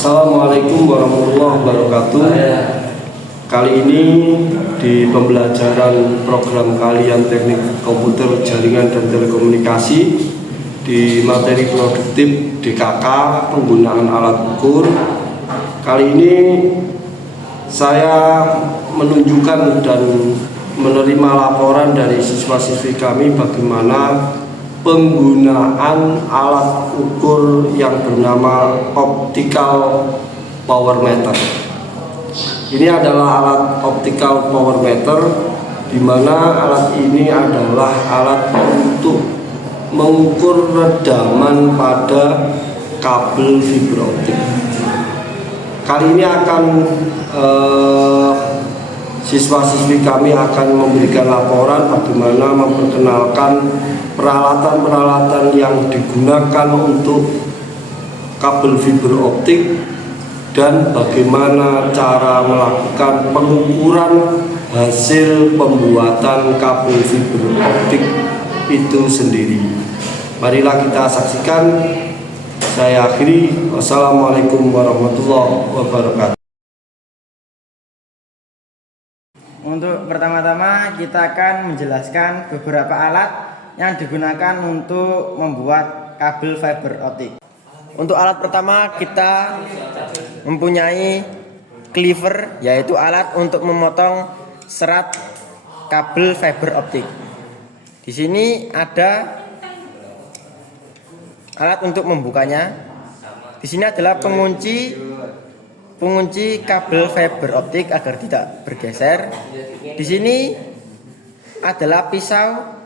Assalamualaikum warahmatullahi wabarakatuh. Kali ini di pembelajaran program kalian teknik komputer jaringan dan telekomunikasi di materi produktif DKK penggunaan alat ukur. Kali ini saya menunjukkan dan menerima laporan dari siswa-siswi kami bagaimana penggunaan alat ukur yang bernama optical power meter. Ini adalah alat optical power meter, di mana alat ini adalah alat untuk mengukur redaman pada kabel fiber optik. Kali ini akan siswa-siswi kami akan memberikan laporan bagaimana memperkenalkan peralatan-peralatan yang digunakan untuk kabel fiber optik dan bagaimana cara melakukan pengukuran hasil pembuatan kabel fiber optik itu sendiri. Marilah kita saksikan. Saya akhiri. Wassalamualaikum warahmatullahi wabarakatuh. Untuk pertama-tama kita akan menjelaskan beberapa alat yang digunakan untuk membuat kabel fiber optik. Untuk alat pertama kita mempunyai cleaver, yaitu alat untuk memotong serat kabel fiber optik. Di sini ada alat untuk membukanya. Di sini adalah pengunci kabel fiber optik agar tidak bergeser. Di sini adalah pisau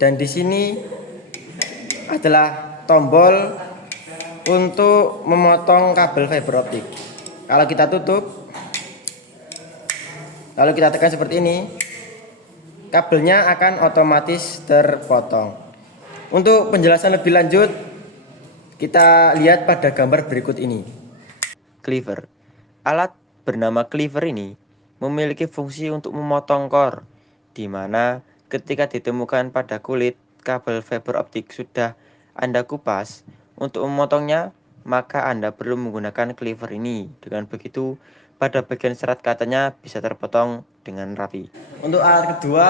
dan di sini adalah tombol untuk memotong kabel fiber optik. Kalau kita tutup, lalu kita tekan seperti ini, kabelnya akan otomatis terpotong. Untuk penjelasan lebih lanjut, kita lihat pada gambar berikut ini. Cleaver. Alat bernama cleaver ini memiliki fungsi untuk memotong core, di mana ketika ditemukan pada kulit kabel fiber optik sudah Anda kupas. Untuk memotongnya, maka Anda perlu menggunakan cleaver ini. Dengan begitu, pada bagian serat katanya bisa terpotong dengan rapi. Untuk alat kedua,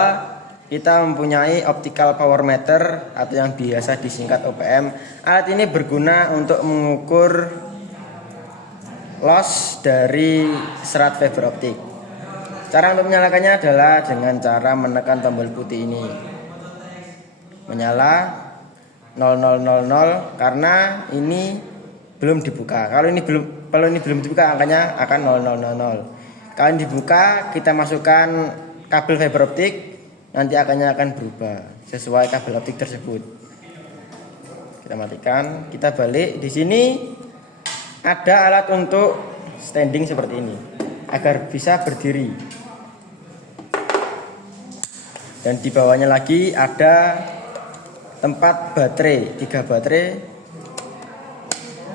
kita mempunyai optical power meter atau yang biasa disingkat OPM. Alat ini berguna untuk mengukur loss dari serat fiber optik. Cara untuk menyalakannya adalah dengan cara menekan tombol putih ini. Menyala 0000 karena ini belum dibuka. Kalau ini belum dibuka, angkanya akan 0000. Kalau dibuka, kita masukkan kabel fiber optik, nanti angkanya akan berubah sesuai kabel optik tersebut. Kita matikan, kita balik. Di sini ada alat untuk standing seperti ini agar bisa berdiri. Dan di bawahnya lagi ada tempat baterai, 3 baterai.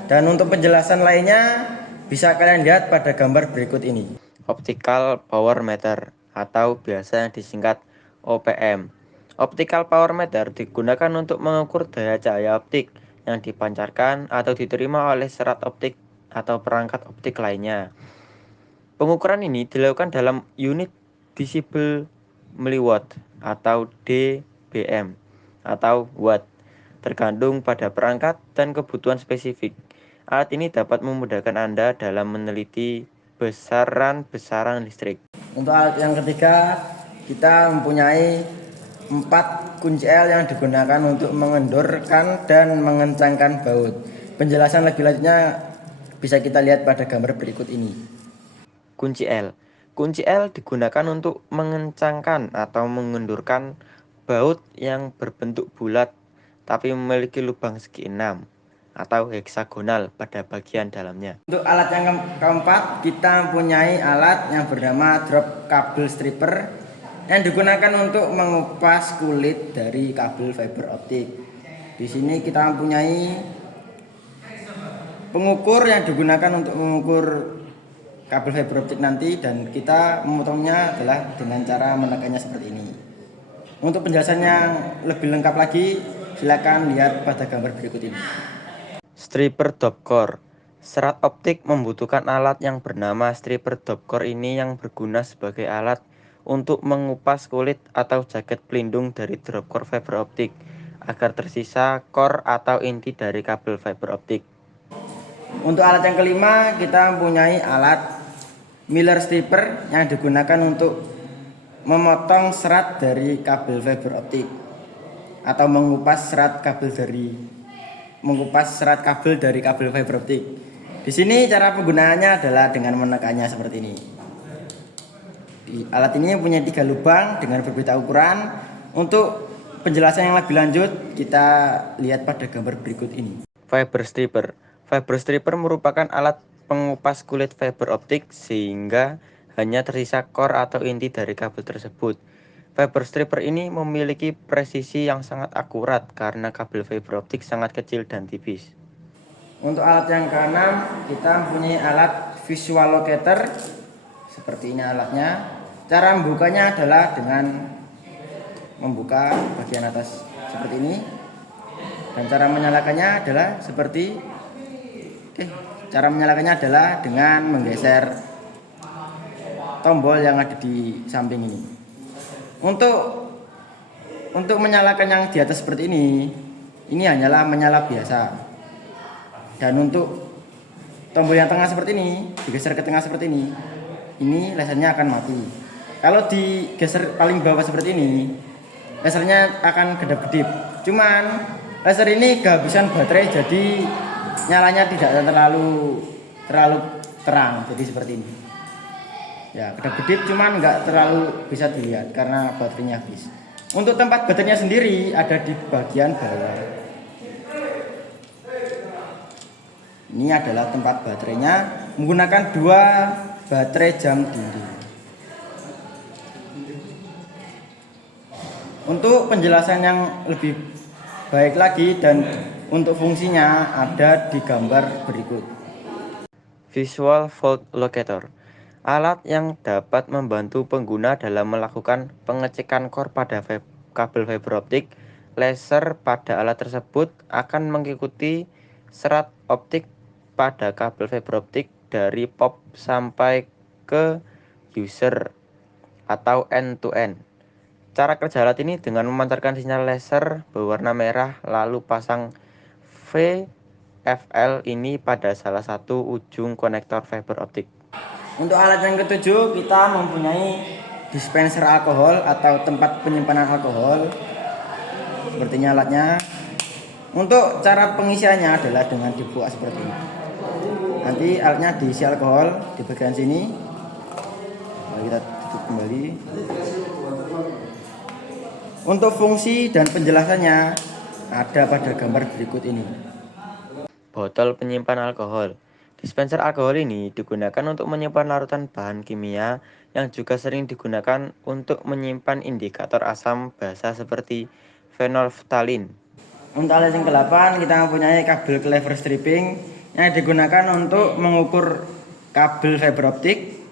Dan untuk penjelasan lainnya bisa kalian lihat pada gambar berikut ini. Optical power meter atau biasa disingkat OPM. Optical power meter digunakan untuk mengukur daya cahaya optik yang dipancarkan atau diterima oleh serat optik atau perangkat optik lainnya. Pengukuran ini dilakukan dalam unit decibel milliwatt atau dBm atau watt, tergantung pada perangkat dan kebutuhan spesifik. Alat ini dapat memudahkan Anda dalam meneliti besaran listrik. Untuk alat yang ketiga, kita mempunyai 4 kunci L yang digunakan untuk mengendorkan dan mengencangkan baut. Penjelasan lebih lanjutnya bisa kita lihat pada gambar berikut ini. Kunci L. Kunci L digunakan untuk mengencangkan atau mengendurkan baut yang berbentuk bulat tapi memiliki lubang segi 6 atau heksagonal pada bagian dalamnya. Untuk alat yang keempat, kita mempunyai alat yang bernama drop kabel stripper yang digunakan untuk mengupas kulit dari kabel fiber optik. Di sini kita mempunyai pengukur yang digunakan untuk mengukur kabel fiber optik nanti, dan kita memotongnya adalah dengan cara menekannya seperti ini. Untuk penjelasan yang lebih lengkap lagi, silakan lihat pada gambar berikut ini. Stripper top core. Serat optik membutuhkan alat yang bernama stripper dopcore ini yang berguna sebagai alat untuk mengupas kulit atau jaket pelindung dari dropcore fiber optik agar tersisa core atau inti dari kabel fiber optik. Untuk alat yang kelima, kita mempunyai alat Miller stripper yang digunakan untuk memotong serat dari kabel fiber optik atau mengupas serat kabel dari kabel fiber optik. Di sini cara penggunaannya adalah dengan menekannya seperti ini. Alat ini mempunyai 3 lubang dengan berbeda ukuran. Untuk penjelasan yang lebih lanjut, kita lihat pada gambar berikut ini. Fiber stripper. Fiber stripper merupakan alat pengupas kulit fiber optik sehingga hanya tersisa core atau inti dari kabel tersebut. Fiber stripper ini memiliki presisi yang sangat akurat karena kabel fiber optik sangat kecil dan tipis. Untuk alat yang keenam, kita mempunyai alat visual locator. Seperti ini alatnya. Cara membukanya adalah dengan membuka bagian atas seperti ini. Dan cara menyalakannya adalah dengan menggeser tombol yang ada di samping ini. Untuk menyalakan yang di atas seperti ini hanyalah menyala biasa. Dan untuk tombol yang tengah seperti ini, digeser ke tengah seperti ini lasernya akan mati. Kalau digeser paling bawah seperti ini, lasernya akan kedap-kedip. Cuman laser ini kehabisan baterai, jadi nyalanya tidak terlalu terang, jadi seperti ini. Ya, kedap-kedip cuman nggak terlalu bisa dilihat karena baterainya habis. Untuk tempat baterainya sendiri ada di bagian bawah. Ini adalah tempat baterainya, menggunakan 2 baterai jam dinding. Untuk penjelasan yang lebih baik lagi dan untuk fungsinya ada di gambar berikut. Visual fault locator. Alat yang dapat membantu pengguna dalam melakukan pengecekan core pada kabel fiber optik. Laser pada alat tersebut akan mengikuti serat optik pada kabel fiber optik dari pop sampai ke user atau end to end. Cara kerja alat ini dengan memancarkan sinyal laser berwarna merah lalu pasang VFL ini pada salah satu ujung konektor fiber optik. Untuk alat yang ketujuh, kita mempunyai dispenser alkohol atau tempat penyimpanan alkohol. Sepertinya alatnya. Untuk cara pengisiannya adalah dengan dibuka seperti ini. Nanti alatnya diisi alkohol di bagian sini. Lalu kita tutup kembali. Untuk fungsi dan penjelasannya ada pada gambar berikut ini. Botol penyimpan alkohol. Dispenser alkohol ini digunakan untuk menyimpan larutan bahan kimia yang juga sering digunakan untuk menyimpan indikator asam basa seperti fenolftalin. Untuk alat yang ke-8, kita mempunyai kabel clever stripping yang digunakan untuk mengukur kabel fiber optik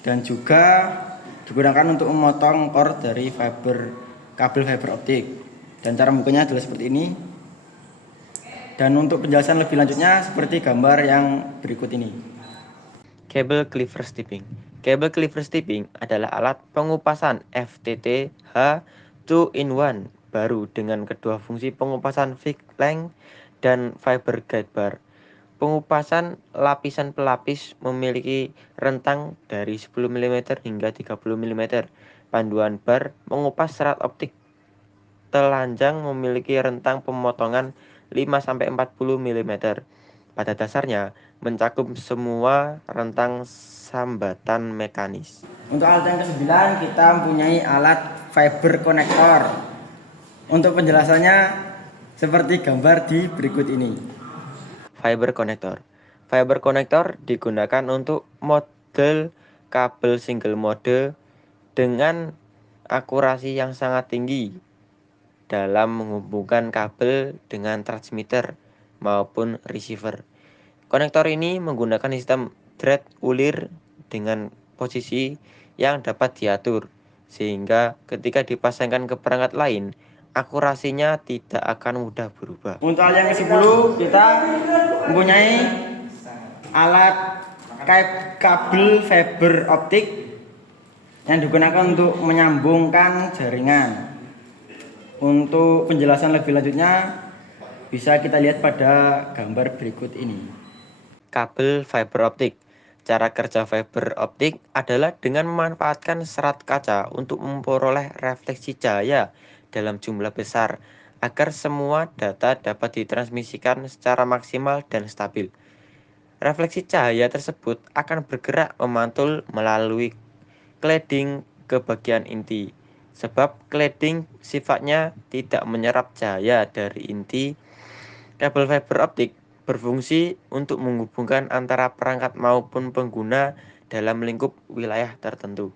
dan juga digunakan untuk memotong core dari kabel fiber optik. Dan cara membukanya adalah seperti ini. Dan untuk penjelasan lebih lanjutnya seperti gambar yang berikut ini. Cable cleaver stripping. Cable cleaver stripping adalah alat pengupasan FTTH 2-in-1 baru dengan kedua fungsi pengupasan fixed length dan fiber guide bar. Pengupasan lapisan pelapis memiliki rentang dari 10 mm hingga 30 mm. Panduan bar mengupas serat optik telanjang memiliki rentang pemotongan 5-40 mm. Pada dasarnya mencakup semua rentang sambatan mekanis. Untuk alat yang ke-9, kita mempunyai alat fiber connector. Untuk penjelasannya seperti gambar di berikut ini. Fiber connector. Fiber connector digunakan untuk model kabel single mode dengan akurasi yang sangat tinggi dalam menghubungkan kabel dengan transmitter maupun receiver. Konektor ini menggunakan sistem thread ulir dengan posisi yang dapat diatur, sehingga ketika dipasangkan ke perangkat lain, akurasinya tidak akan mudah berubah. Untuk hal yang ke-10, kita mempunyai alat kabel fiber optik yang digunakan untuk menyambungkan jaringan. Untuk penjelasan lebih lanjutnya bisa kita lihat pada gambar berikut ini. Kabel fiber optik. Cara kerja fiber optik adalah dengan memanfaatkan serat kaca untuk memperoleh refleksi cahaya dalam jumlah besar agar semua data dapat ditransmisikan secara maksimal dan stabil. Refleksi cahaya tersebut akan bergerak memantul melalui cladding ke bagian inti. Sebab cladding sifatnya tidak menyerap cahaya dari inti, kabel fiber optik berfungsi untuk menghubungkan antara perangkat maupun pengguna dalam lingkup wilayah tertentu.